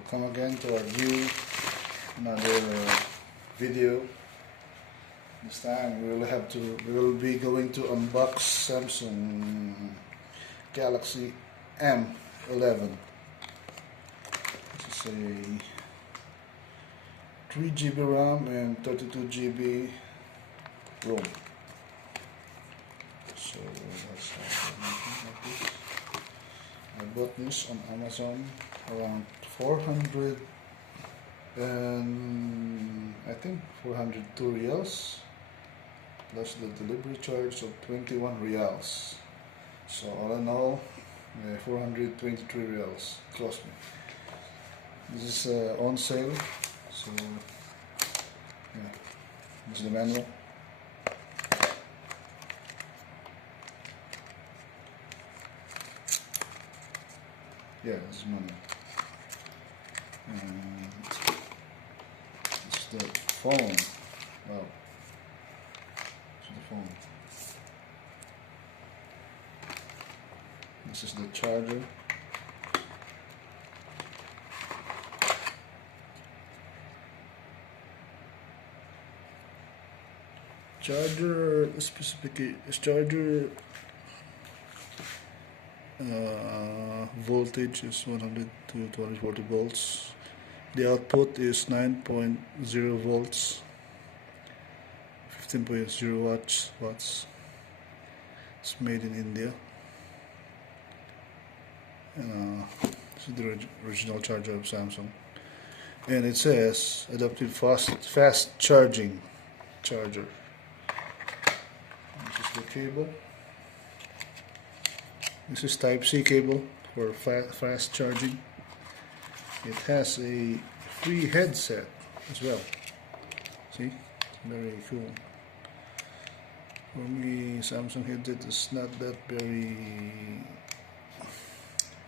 Welcome again to our new another video. This time we will be going to unbox Samsung Galaxy M11. This is a 3 GB RAM and 32 GB ROM. So let's like this. I bought this on Amazon around 400 and I think 402 reals plus the delivery charge of 21 reals. So all in all, 423 reals cost me. This is on sale. So yeah, this is the manual. Yeah, this is manual. And this is the phone. Wow, this is the phone. This is the charger. Voltage is 100 to 240 volts. The output is 9.0 volts, 15.0 watts. It's made in India. This is the original charger of Samsung, and it says adaptive fast charging charger. This is the cable. This is Type-C cable for fast charging. It has a free headset as well. See? Very cool. For me, Samsung headset is not that very...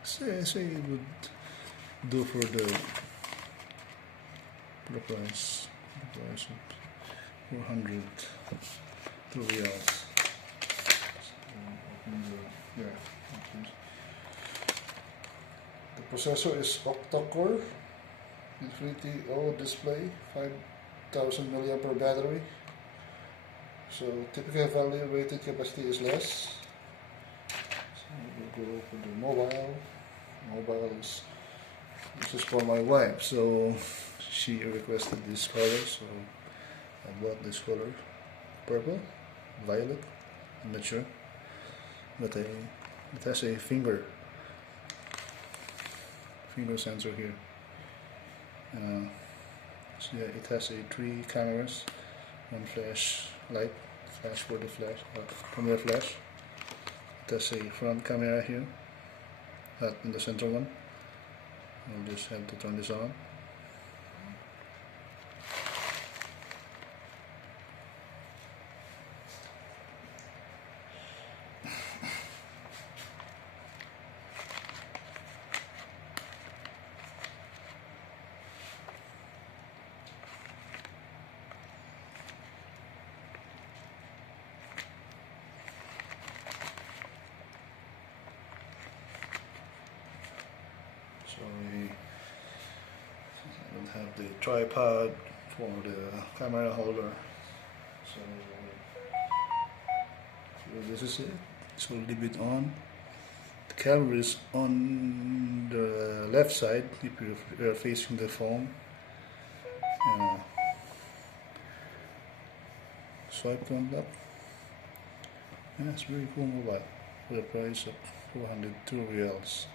say it would do for the price. The price of 402 reals. Yeah. The processor is octa-core, Infinity O display, 5000 mAh battery. So typical value rated capacity is less. So we'll go for the mobile. This is for my wife, so she requested this color, so I bought this color, purple, violet, I'm not sure, but it has a finger sensor here. So yeah, it has a 3 cameras, 1 flash light, flash for the camera flash. It has a front camera here, that in the center one. I'll just have to turn this on. So I don't have the tripod for the camera holder. So this is it. So leave it on. The camera is on the left side if you are facing the phone. Swipe on up. Yeah, it's very cool mobile for the price of 402 reals.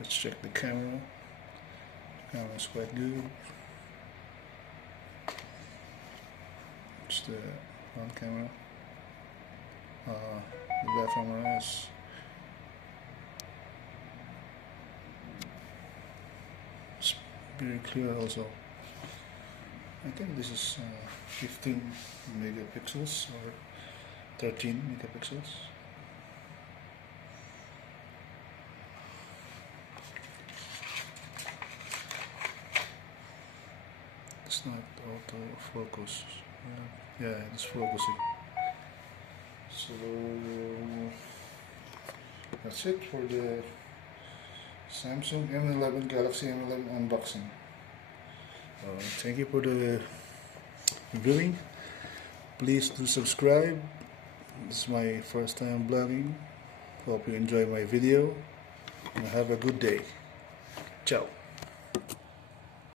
Let's check the camera. The camera is quite good. It's the front camera. The back camera is very clear also. I think this is 15 megapixels or 13 megapixels. It's not auto focus. Yeah, it's focusing. So that's it for the Samsung M11 Galaxy M11 unboxing. Thank you for the viewing. Please do subscribe. This is my first time vlogging. Hope you enjoy my video and have a good day. Ciao.